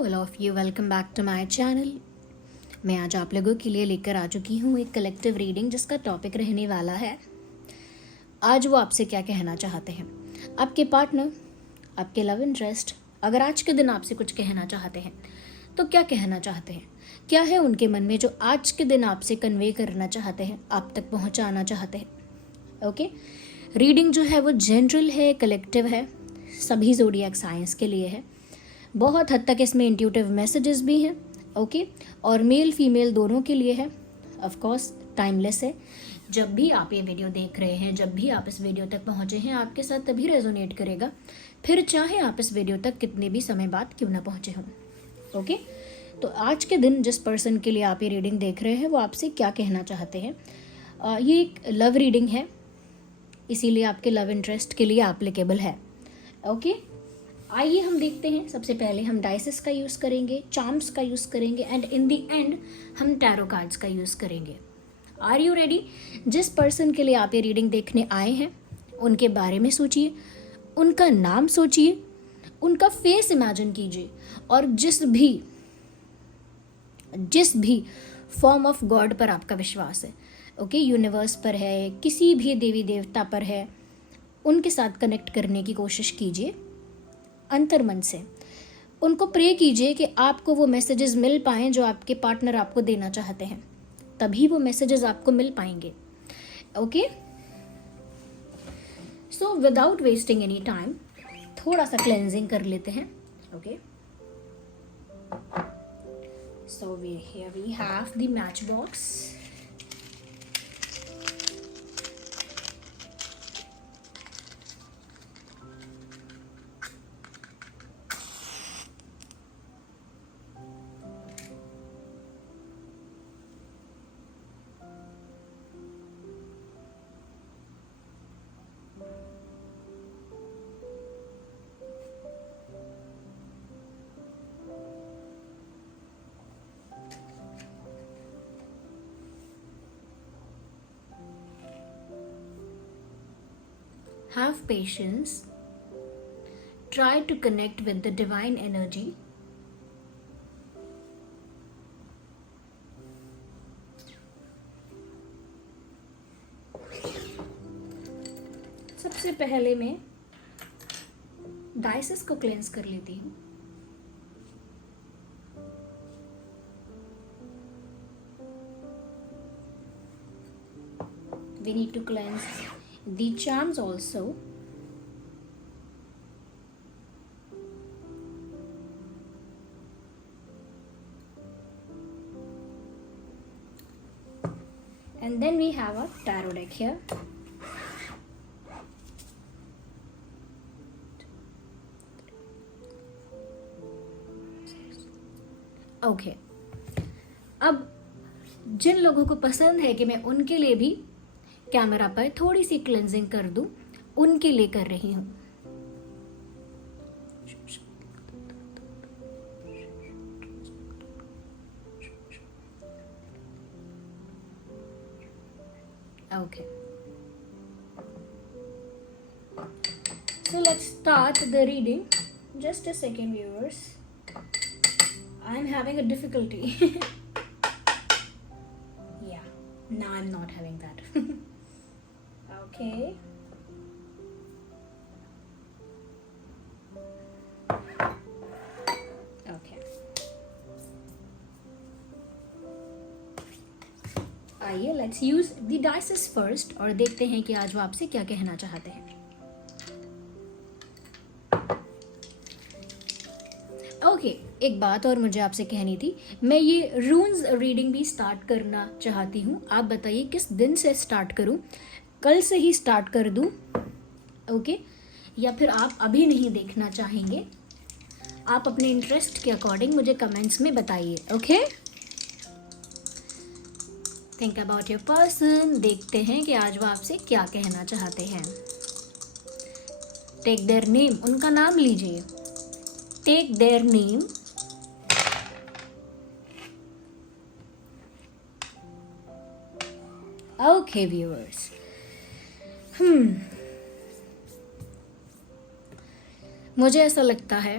All of you, welcome back to my channel. मैं आज आप लोगों के लिए लेकर आ चुकी हूँ एक कलेक्टिव रीडिंग जिसका टॉपिक रहने वाला है आज वो आपसे क्या कहना चाहते हैं। आपके पार्टनर, आपके लव इंटरेस्ट अगर आज के दिन आपसे कुछ कहना चाहते हैं तो क्या कहना चाहते हैं, क्या है उनके मन में जो आज के दिन आपसे कन्वे करना चाहते हैं, आप तक पहुँचाना चाहते हैं। ओके, रीडिंग जो है वो जनरल है, कलेक्टिव है, सभी ज़ोडिएक साइंस के लिए है। बहुत हद तक इसमें इंट्यूटिव मैसेजेस भी हैं। ओके, और मेल फीमेल दोनों के लिए है। ऑफ कोर्स टाइमलेस है। जब भी आप ये वीडियो देख रहे हैं, जब भी आप इस वीडियो तक पहुंचे हैं, आपके साथ तभी रेजोनेट करेगा, फिर चाहे आप इस वीडियो तक कितने भी समय बाद क्यों ना पहुंचे हों। ओके, तो आज के दिन जिस पर्सन के लिए आप ये रीडिंग देख रहे हैं वो आपसे क्या कहना चाहते हैं। ये एक लव रीडिंग है, इसीलिए आपके लव इंटरेस्ट के लिए एप्लीकेबल है। ओके, आइए हम देखते हैं। सबसे पहले हम डाइसेस का यूज़ करेंगे, चार्म्स का यूज़ करेंगे एंड इन द एंड हम टैरो कार्ड्स का यूज़ करेंगे। Are you ready? जिस पर्सन के लिए आप ये रीडिंग देखने आए हैं उनके बारे में सोचिए, उनका नाम सोचिए, उनका फेस इमेजिन कीजिए और जिस भी फॉर्म ऑफ गॉड पर आपका विश्वास है, ओके, यूनिवर्स पर है, किसी भी देवी देवता पर है, उनके साथ कनेक्ट करने की कोशिश कीजिए अंतर्मन से। उनको प्रे कीजिए कि आपको वो मैसेजेस मिल पाएँ जो आपके पार्टनर आपको देना चाहते हैं, तभी वो मैसेजेस आपको मिल पाएंगे। Okay, so without wasting any time थोड़ा सा क्लेंजिंग कर लेते हैं। Okay, so we have the match box. Have patience. Try to connect with the divine energy. सबसे पहले मैं डाइसेस को क्लेंस कर लेती हूँ। We need to cleanse the charms also. And then we have a tarot deck here. Okay, अब जिन लोगों को पसंद है कि मैं उनके लिए भी कैमरा पर थोड़ी सी क्लेंजिंग कर दूं, उनके लिए कर रही हूं। Okay, so let's start the reading. Just a second, viewers. I'm having a difficulty. Yeah, now I'm not having that. Okay. Okay. आइए, let's use the dices first और देखते हैं कि आज वो आपसे क्या कहना चाहते हैं। ओके, एक बात और मुझे आपसे कहनी थी। मैं ये रून्स रीडिंग भी स्टार्ट करना चाहती हूँ। आप बताइए किस दिन से स्टार्ट करूँ? कल से ही स्टार्ट कर दूँ, ओके, या फिर आप अभी नहीं देखना चाहेंगे? आप अपने इंटरेस्ट के अकॉर्डिंग मुझे कमेंट्स में बताइए। Okay, think about your person. देखते हैं कि आज वो आपसे क्या कहना चाहते हैं। टेक देयर नेम, उनका नाम लीजिए। Take their name. Okay viewers, मुझे ऐसा लगता है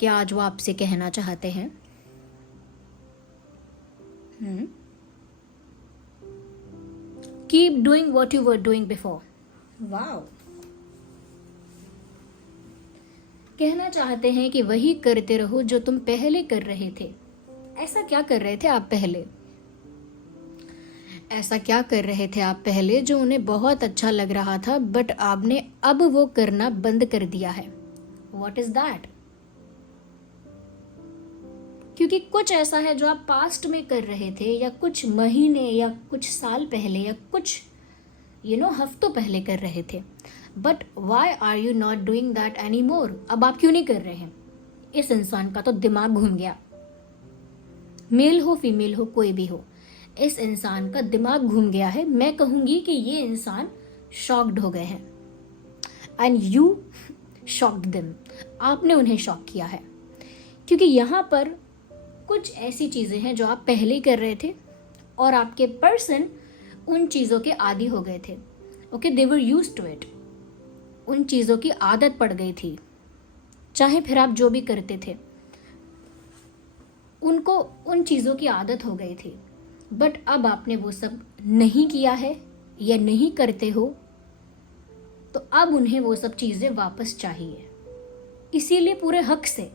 क्या आज वो आपसे कहना चाहते हैं? Keep doing what you were doing before. Wow. कहना चाहते हैं कि वही करते रहो जो तुम पहले कर रहे थे। ऐसा क्या कर रहे थे आप पहले? ऐसा क्या कर रहे थे आप पहले जो उन्हें बहुत अच्छा लग रहा था, बट आपने अब वो करना बंद कर दिया है? What is that? क्योंकि कुछ ऐसा है जो आप पास्ट में कर रहे थे, या कुछ महीने या कुछ साल पहले या कुछ हफ्तों पहले कर रहे थे, but why are you not doing that anymore? अब आप क्यों नहीं कर रहे हैं? इस इंसान का तो दिमाग घूम गया। मेल हो फीमेल हो कोई भी हो, इस इंसान का दिमाग घूम गया है। मैं कहूंगी कि ये इंसान शॉक्ड हो गए हैं, एंड यू शॉक्ड देम। आपने उन्हें शॉक किया है, क्योंकि यहाँ पर कुछ ऐसी चीजें हैं जो आप पहले कर रहे थे और आपके पर्सन उन चीजों के आदी हो गए थे। Okay, they were used to it. उन चीजों की आदत पड़ गई थी, चाहे फिर आप जो भी करते थे, उनको उन चीजों की आदत हो गई थी। बट अब आपने वो सब नहीं किया है या नहीं करते हो, तो अब उन्हें वो सब चीजें वापस चाहिए। इसीलिए पूरे हक से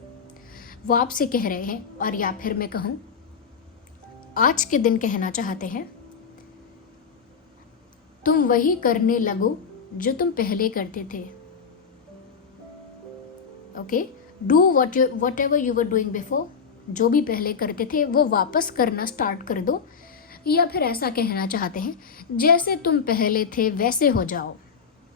वो आपसे कह रहे हैं, और या फिर मैं कहूं आज के दिन कहना चाहते हैं, तुम वही करने लगो जो तुम पहले करते थे। Okay, do what ever you were doing before. जो भी पहले करते थे वो वापस करना स्टार्ट कर दो। या फिर ऐसा कहना चाहते हैं, जैसे तुम पहले थे वैसे हो जाओ।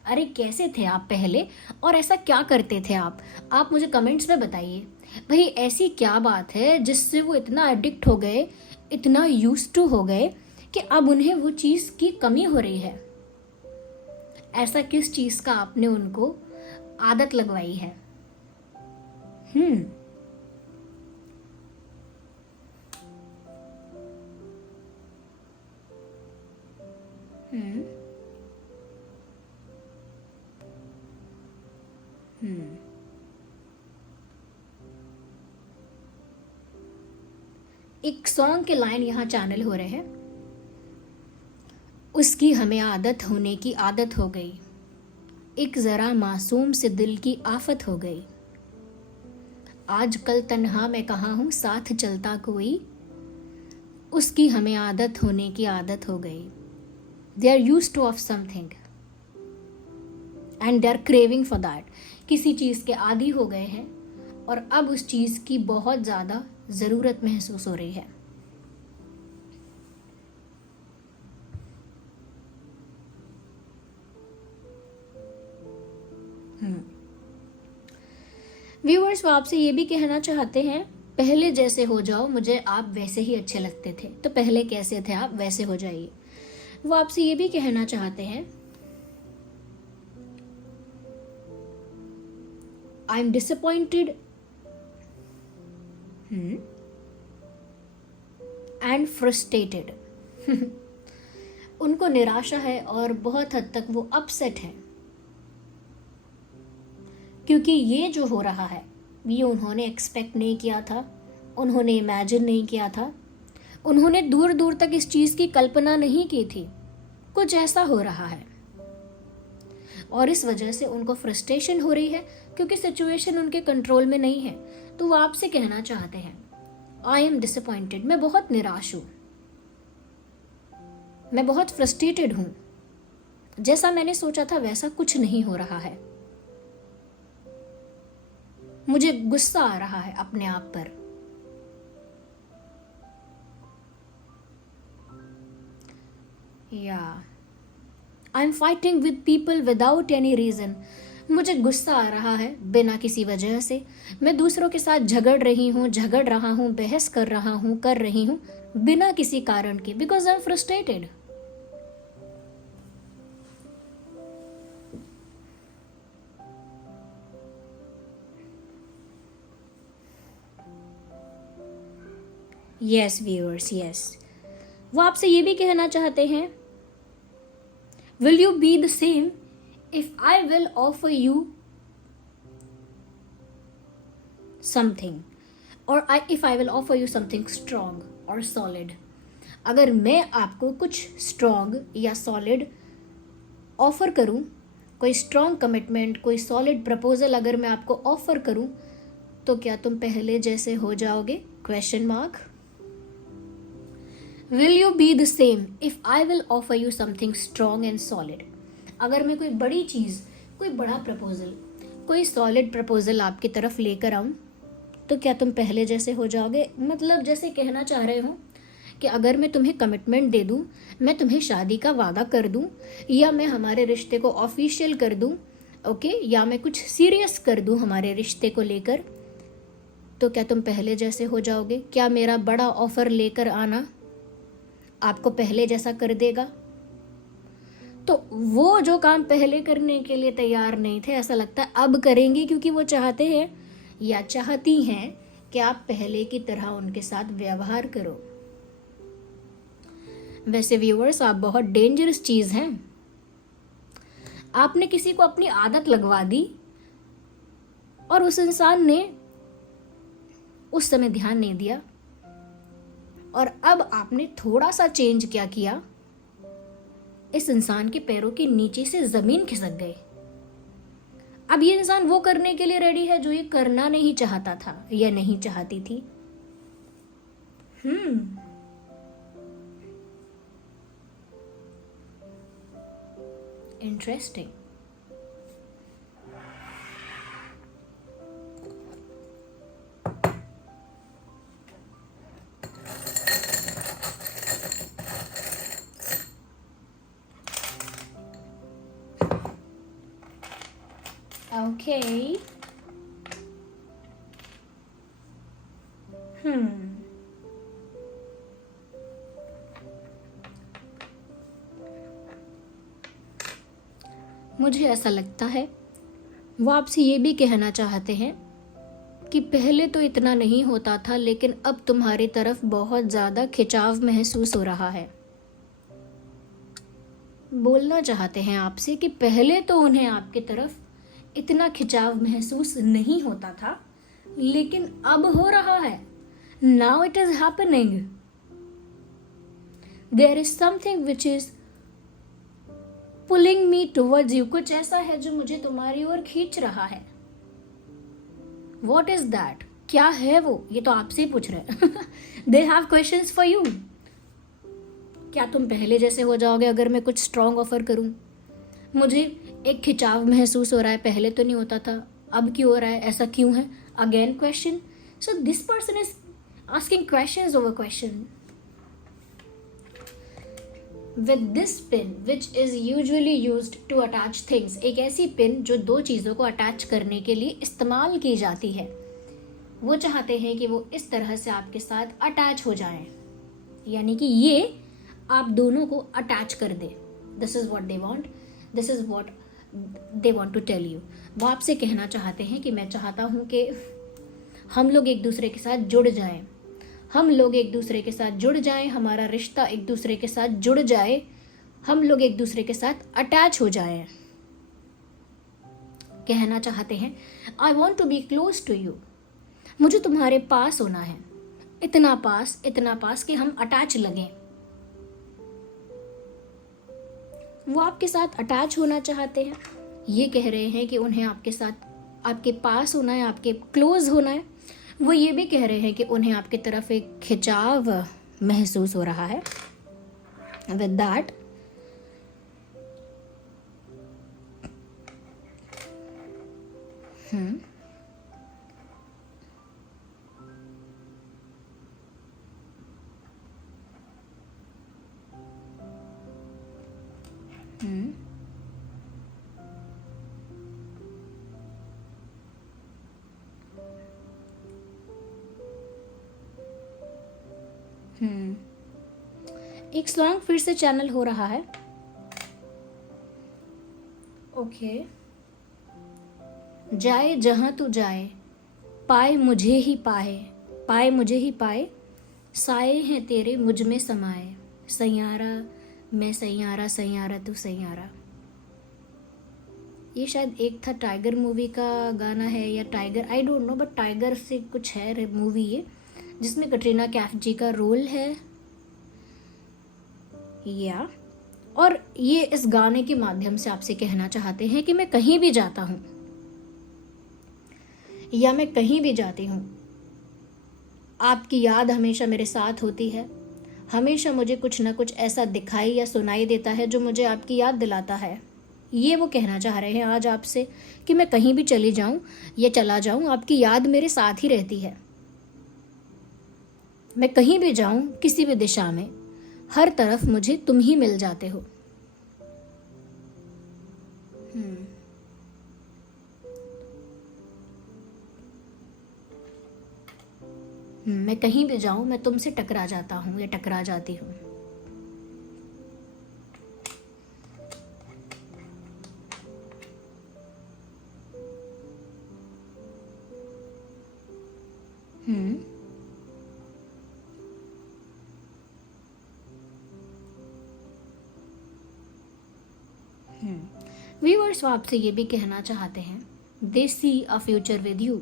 अरे कैसे थे आप पहले, और ऐसा क्या करते थे आप मुझे कमेंट्स में बताइए। भाई ऐसी क्या बात है जिससे वो इतना एडिक्ट हो गए, इतना यूज्ड टू हो गए कि अब उन्हें वो चीज़ की कमी हो रही है? ऐसा किस चीज़ का आपने उनको आदत लगवाई है? हम्म हम्म हम्म एक सॉन्ग के लाइन यहाँ चैनल हो रहे हैं, उसकी हमें आदत होने की आदत हो गई, एक जरा मासूम से दिल की आफत हो गई, आजकल तन्हा मैं कहाँ हूँ साथ चलता कोई, उसकी हमें आदत होने की आदत हो गई। They are use to of something and they are craving for that. किसी चीज़ के आदी हो गए हैं और अब उस चीज़ की बहुत ज़्यादा ज़रूरत महसूस हो रही है। व्यूअर्स वो आपसे ये भी कहना चाहते हैं, पहले जैसे हो जाओ, मुझे आप वैसे ही अच्छे लगते थे, तो पहले कैसे थे आप वैसे हो जाइए। वो आपसे ये भी कहना चाहते हैं, I am disappointed and frustrated. उनको निराशा है और बहुत हद तक वो अपसेट है, क्योंकि ये जो हो रहा है ये उन्होंने एक्सपेक्ट नहीं किया था, उन्होंने इमेजिन नहीं किया था, उन्होंने दूर दूर तक इस चीज़ की कल्पना नहीं की थी। कुछ ऐसा हो रहा है और इस वजह से उनको फ्रस्ट्रेशन हो रही है, क्योंकि सिचुएशन उनके कंट्रोल में नहीं है। तो वो आपसे कहना चाहते हैं, आई एम डिसअपॉइंटेड, मैं बहुत निराश हूं, मैं बहुत फ्रस्ट्रेटेड हूं, जैसा मैंने सोचा था वैसा कुछ नहीं हो रहा है, मुझे गुस्सा आ रहा है अपने आप पर। या I am fighting with people without any reason. मुझे गुस्सा आ रहा है बिना किसी वजह से, मैं दूसरों के साथ झगड़ रहा हूँ, बहस कर रही हूँ बिना किसी कारण के, because I am frustrated. Yes viewers, yes वो आपसे ये भी कहना चाहते हैं, will you be the same if I will offer you something, और if I will offer you something strong और सॉलिड, अगर मैं आपको कुछ स्ट्रॉन्ग या सॉलिड ऑफर करूं, कोई स्ट्रॉन्ग कमिटमेंट, कोई सॉलिड प्रपोजल अगर मैं आपको ऑफर करूं, तो क्या तुम पहले जैसे हो जाओगे? Question mark. Will you be the same if I will offer you something strong and solid? अगर मैं कोई बड़ी चीज, कोई बड़ा प्रपोजल, कोई सॉलिड प्रपोजल आपकी तरफ लेकर आऊं, तो क्या तुम पहले जैसे हो जाओगे? मतलब जैसे कहना चाह रहे हो कि अगर मैं तुम्हें कमिटमेंट दे दूं, मैं तुम्हें शादी का वादा कर दूं, या मैं हमारे रिश्ते को ऑफिशियल कर दूं, ओके, या मैं कुछ सीरियस कर दूं हमारे रिश्ते को लेकर, तो क्या तुम पहले जैसे हो जाओगे? क्या मेरा बड़ा ऑफर लेकर आना आपको पहले जैसा कर देगा? तो वो जो काम पहले करने के लिए तैयार नहीं थे, ऐसा लगता है अब करेंगे क्योंकि वो चाहते हैं या चाहती हैं कि आप पहले की तरह उनके साथ व्यवहार करो। वैसे व्यूअर्स, आप बहुत डेंजरस चीज हैं। आपने किसी को अपनी आदत लगवा दी और उस इंसान ने उस समय ध्यान नहीं दिया, और अब आपने थोड़ा सा चेंज क्या किया, इस इंसान के पैरों के नीचे से जमीन खिसक गई। अब ये इंसान वो करने के लिए रेडी है जो ये करना नहीं चाहता था या नहीं चाहती थी। इंटरेस्टिंग। Okay. मुझे ऐसा लगता है वो आपसे ये भी कहना चाहते हैं कि पहले तो इतना नहीं होता था, लेकिन अब तुम्हारी तरफ बहुत ज़्यादा खिंचाव महसूस हो रहा है। बोलना चाहते हैं आपसे कि पहले तो उन्हें आपकी तरफ इतना खिंचाव महसूस नहीं होता था, लेकिन अब हो रहा है। Now it is happening. There is something which is pulling me towards you. कुछ ऐसा है जो मुझे तुम्हारी ओर खींच रहा है। What is that? क्या है वो? ये तो आपसे ही पूछ रहे हैं। They have questions for you. क्या तुम पहले जैसे हो जाओगे अगर मैं कुछ स्ट्रॉन्ग ऑफर करूं? मुझे एक खिंचाव महसूस हो रहा है, पहले तो नहीं होता था, अब क्यों हो रहा है, ऐसा क्यों है? Again question. So this person is asking questions over question. With this pin which is usually used to attach things, एक ऐसी पिन जो दो चीज़ों को अटैच करने के लिए इस्तेमाल की जाती है, वो चाहते हैं कि वो इस तरह से आपके साथ अटैच हो जाएं, यानी कि ये आप दोनों को अटैच कर दे। This is what they want, this is what they want to tell you. वो आपसे कहना चाहते हैं कि मैं चाहता हूँ कि हम लोग एक दूसरे के साथ जुड़ जाएं, हम लोग एक दूसरे के साथ जुड़ जाएं, हमारा रिश्ता एक दूसरे के साथ जुड़ जाए, हम लोग एक दूसरे के साथ अटैच हो जाएं। कहना चाहते हैं I want to be close to you, मुझे तुम्हारे पास होना है, इतना पास कि हम अटैच लगें। वो आपके साथ अटैच होना चाहते हैं, ये कह रहे हैं कि उन्हें आपके साथ, आपके पास होना है, आपके क्लोज होना है। वो ये भी कह रहे हैं कि उन्हें आपकी तरफ एक खिंचाव महसूस हो रहा है। विद दैट एक सॉन्ग फिर से चैनल हो रहा है। ओके। जाए जहां तू जाए, पाए मुझे ही पाए, पाए मुझे ही पाए, साए हैं तेरे मुझ में समाए, सैयारा मैं सैयारा, सैयारा तू सैयारा। ये शायद एक था टाइगर मूवी का गाना है या tiger, I don't know, but tiger से कुछ है मूवी ये, जिसमें कटरीना कैफ जी का रोल है या। और ये इस गाने के माध्यम से आपसे कहना चाहते हैं कि मैं कहीं भी जाता हूँ या मैं कहीं भी जाती हूँ, आपकी याद हमेशा मेरे साथ होती है। हमेशा मुझे कुछ ना कुछ ऐसा दिखाई या सुनाई देता है जो मुझे आपकी याद दिलाता है। ये वो कहना चाह रहे हैं आज आपसे कि मैं कहीं भी चली जाऊं या चला जाऊं, आपकी याद मेरे साथ ही रहती है। मैं कहीं भी जाऊं, किसी भी दिशा में, हर तरफ मुझे तुम ही मिल जाते हो। मैं कहीं भी जाऊं, मैं तुमसे टकरा जाता हूं या टकरा जाती हूं। व्यूअर्स आपसे ये भी कहना चाहते हैं, दे सी अ फ्यूचर विद यू।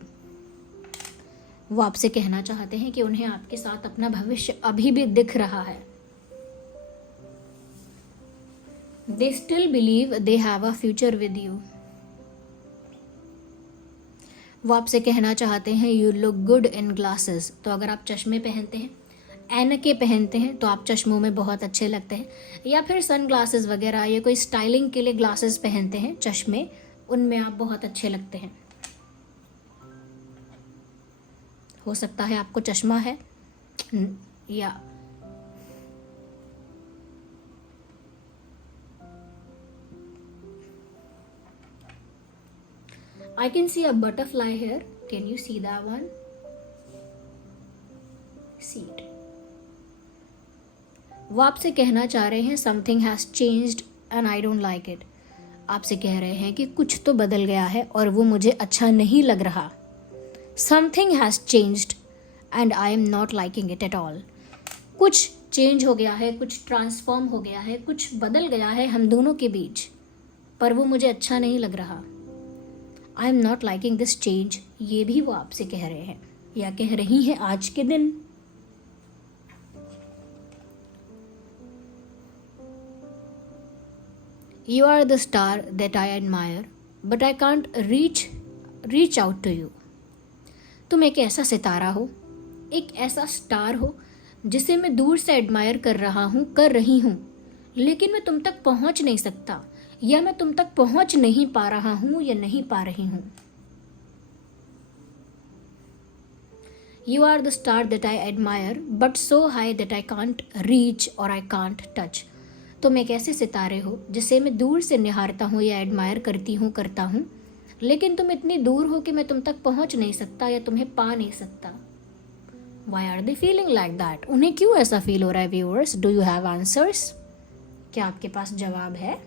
वो आपसे कहना चाहते हैं कि उन्हें आपके साथ अपना भविष्य अभी भी दिख रहा है। They still believe they have a future with you. वो आपसे कहना चाहते हैं, you look good in glasses. तो अगर आप चश्मे पहनते हैं, ऐनकें पहनते हैं, तो आप चश्मों में बहुत अच्छे लगते हैं, या फिर सन ग्लासेस वगैरह या कोई स्टाइलिंग के लिए ग्लासेस पहनते हैं, चश्मे, उनमें आप बहुत अच्छे लगते हैं। हो सकता है आपको चश्मा है या I can see a butterfly here. Can you see that one? See it. वो आपसे कहना चाह रहे हैं, something has changed and I don't like it. आपसे कह रहे हैं कि कुछ तो बदल गया है और वो मुझे अच्छा नहीं लग रहा। Something has changed and I am not liking it at all. कुछ चेंज हो गया है, कुछ ट्रांसफॉर्म हो गया है, कुछ बदल गया है हम दोनों के बीच, पर वो मुझे अच्छा नहीं लग रहा। I am not liking this change. ये भी वो आपसे कह रहे हैं या कह रही हैं आज के दिन। You are the star that I admire but I can't reach out to you. तुम एक ऐसा सितारा हो, एक ऐसा स्टार हो जिसे मैं दूर से एडमायर कर रही हूँ, लेकिन मैं तुम तक पहुंच नहीं सकता, या मैं तुम तक पहुंच नहीं पा रहा हूं या नहीं पा रही हूं। You are the star that I admire but so high that I can't reach और आई कांट टच। तुम एक ऐसे सितारे हो जिसे मैं दूर से निहारता हूँ या एडमायर करता हूँ, लेकिन तुम इतनी दूर हो कि मैं तुम तक पहुंच नहीं सकता या तुम्हें पा नहीं सकता। Why are they feeling like that? उन्हें क्यों ऐसा फील हो रहा है viewers? Do you have answers? क्या आपके पास जवाब है?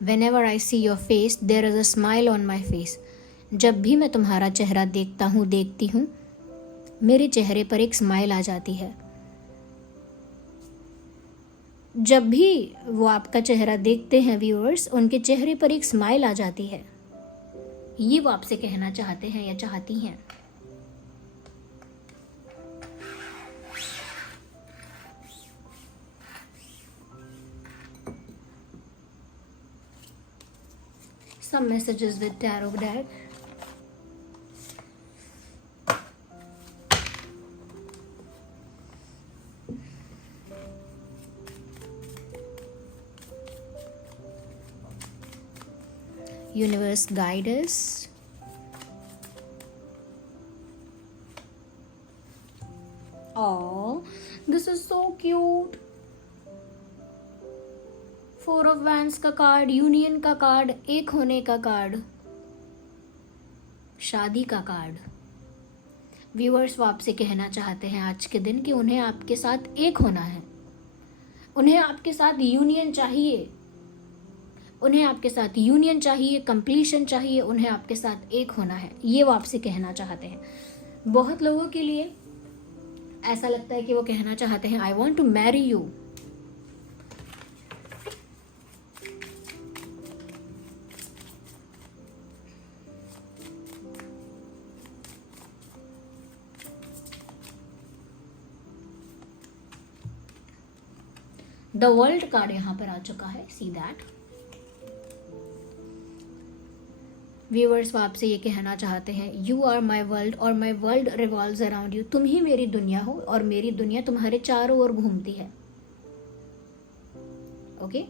Whenever I see your face, there is a smile on my face. जब भी मैं तुम्हारा चेहरा देखती हूँ, मेरे चेहरे पर एक स्माइल आ जाती है। जब भी वो आपका चेहरा देखते हैं व्यूअर्स, उनके चेहरे पर एक स्माइल आ जाती है। ये वो आपसे कहना चाहते हैं या चाहती हैं। Some messages with tarot deck. Universe guide us. Oh, this is so cute. Four of wands का कार्ड, यूनियन का कार्ड, एक होने का कार्ड, शादी का कार्ड। व्यूअर्स वो आपसे कहना चाहते हैं आज के दिन कि उन्हें आपके साथ एक होना है। उन्हें आपके साथ यूनियन चाहिए, उन्हें आपके साथ यूनियन चाहिए, कंप्लीशन चाहिए, उन्हें आपके साथ एक होना है, ये वो आपसे कहना चाहते हैं। बहुत लोगों के लिए ऐसा लगता है कि वो कहना चाहते हैं I want to marry you. The world card यहां पर आ चुका है, सी दैट। व्यूअर्स वो आपसे ये कहना चाहते हैं यू आर माई वर्ल्ड और my world revolves around you. तुम ही मेरी दुनिया हो और मेरी दुनिया तुम्हारे चारों ओर घूमती है। ओके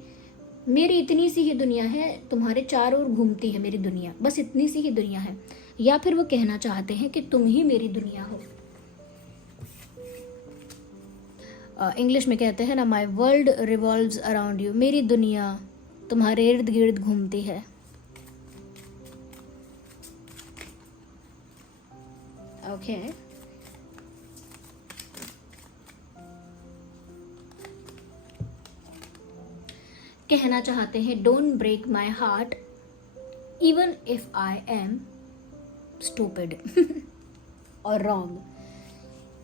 मेरी इतनी सी ही दुनिया है, तुम्हारे चारों ओर घूमती है मेरी दुनिया, बस इतनी सी ही दुनिया है। या फिर वो कहना चाहते हैं कि तुम ही मेरी दुनिया हो। इंग्लिश में कहते हैं ना my world revolves around you, मेरी दुनिया तुम्हारे इर्द गिर्द घूमती है। ओके कहना चाहते हैं don't break my heart even if I am stupid और रॉन्ग।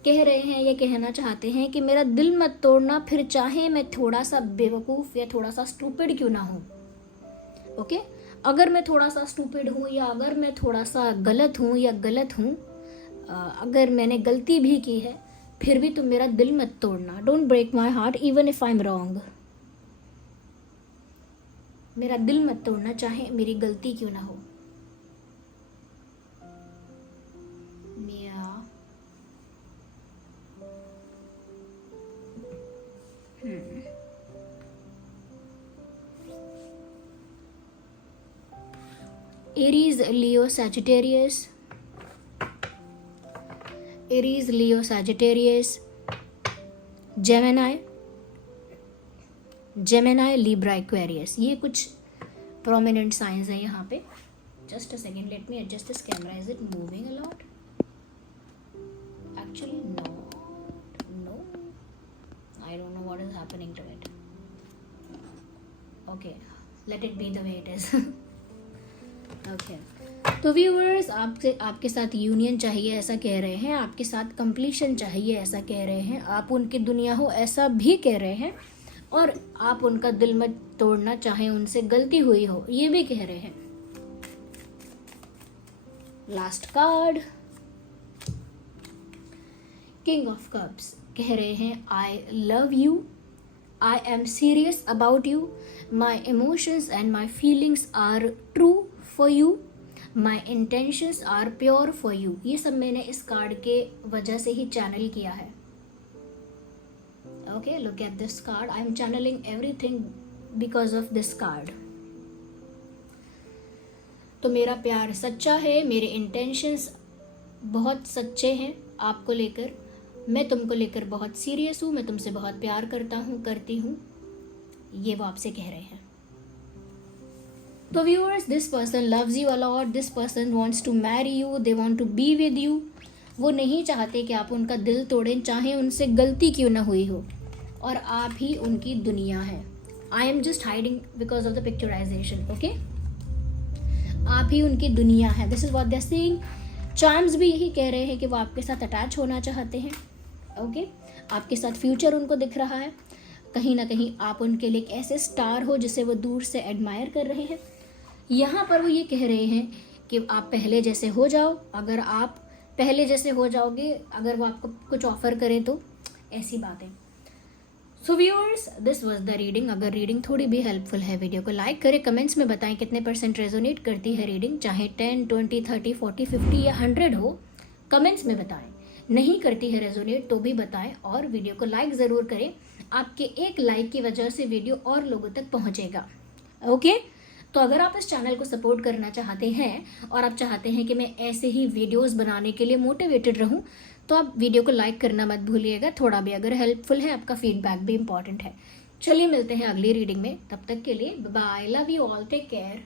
कह रहे हैं, ये कहना चाहते हैं कि मेरा दिल मत तोड़ना, फिर चाहे मैं थोड़ा सा बेवकूफ़ या थोड़ा सा स्टूपिड क्यों ना हूँ। ओके अगर मैं थोड़ा सा स्टूपिड हूँ या अगर मैं थोड़ा सा गलत हूँ या गलत हूँ, अगर मैंने गलती भी की है, फिर भी तुम मेरा दिल मत तोड़ना। Don't break my heart even if I am wrong. मेरा दिल मत तोड़ना चाहे मेरी गलती क्यों ना हो। Aries, Leo, Sagittarius, Aries, Leo, Sagittarius, Gemini, Libra, Aquarius, ये कुछ prominent signs हैं यहाँ पे। Just a second, let me adjust this camera. Is it moving a lot? Actually, no. I don't know what is happening to it. Okay, let it be the way it is. Okay तो viewers आपके साथ union चाहिए ऐसा कह रहे हैं, आपके साथ कंप्लीशन चाहिए ऐसा कह रहे हैं, आप उनकी दुनिया हो ऐसा भी कह रहे हैं, और आप उनका दिल मत तोड़ना चाहे उनसे गलती हुई हो ये भी कह रहे हैं। Last card king of cups कह रहे हैं I love you, I am serious about you, my emotions and my feelings are true for you, my intentions are pure for you. ये सब मैंने इस कार्ड के वजह से ही चैनल किया है। Okay look at this card, I am channelling everything because of this card. तो मेरा प्यार सच्चा है, मेरे इंटेंशंस बहुत सच्चे हैं आपको लेकर, मैं तुमको लेकर बहुत सीरियस हूँ, मैं तुमसे बहुत प्यार करता हूँ, करती हूँ, ये वो आपसे कह रहे हैं। तो viewers this person loves you a lot, this person wants to marry you, they want to be with you. वो नहीं चाहते कि आप उनका दिल तोड़ें, चाहे उनसे गलती क्यों ना हुई हो, और आप ही उनकी दुनिया है। I am just hiding because of the picturisation. Okay आप ही उनकी दुनिया है, this is what they are saying. Charms भी यही कह रहे हैं कि वो आपके साथ अटैच होना चाहते हैं। ओके आपके साथ फ्यूचर उनको दिख रहा है, कहीं ना कहीं आप उनके लिए एक ऐसे स्टार हो जिसे वो दूर से एडमायर कर रहे हैं। यहाँ पर वो ये कह रहे हैं कि आप पहले जैसे हो जाओ, अगर आप पहले जैसे हो जाओगे, अगर वो आपको कुछ ऑफर करें तो ऐसी बात है। So viewers this was the reading. अगर रीडिंग थोड़ी भी हेल्पफुल है, वीडियो को लाइक करें, कमेंट्स में बताएं कितने % रेजोनेट करती है रीडिंग, चाहे 10, 20, 30, 40, 50 या 100 हो, कमेंट्स में बताएं। नहीं करती है रेजोनेट तो भी बताएं, और वीडियो को लाइक ज़रूर करें। आपके एक लाइक की वजह से वीडियो और लोगों तक पहुँचेगा। ओके तो अगर आप इस चैनल को सपोर्ट करना चाहते हैं और आप चाहते हैं कि मैं ऐसे ही वीडियोस बनाने के लिए मोटिवेटेड रहूं, तो आप वीडियो को लाइक करना मत भूलिएगा। थोड़ा भी अगर हेल्पफुल है, आपका फीडबैक भी इंपॉर्टेंट है। चलिए मिलते हैं अगली रीडिंग में, तब तक के लिए bye, love you all, take care.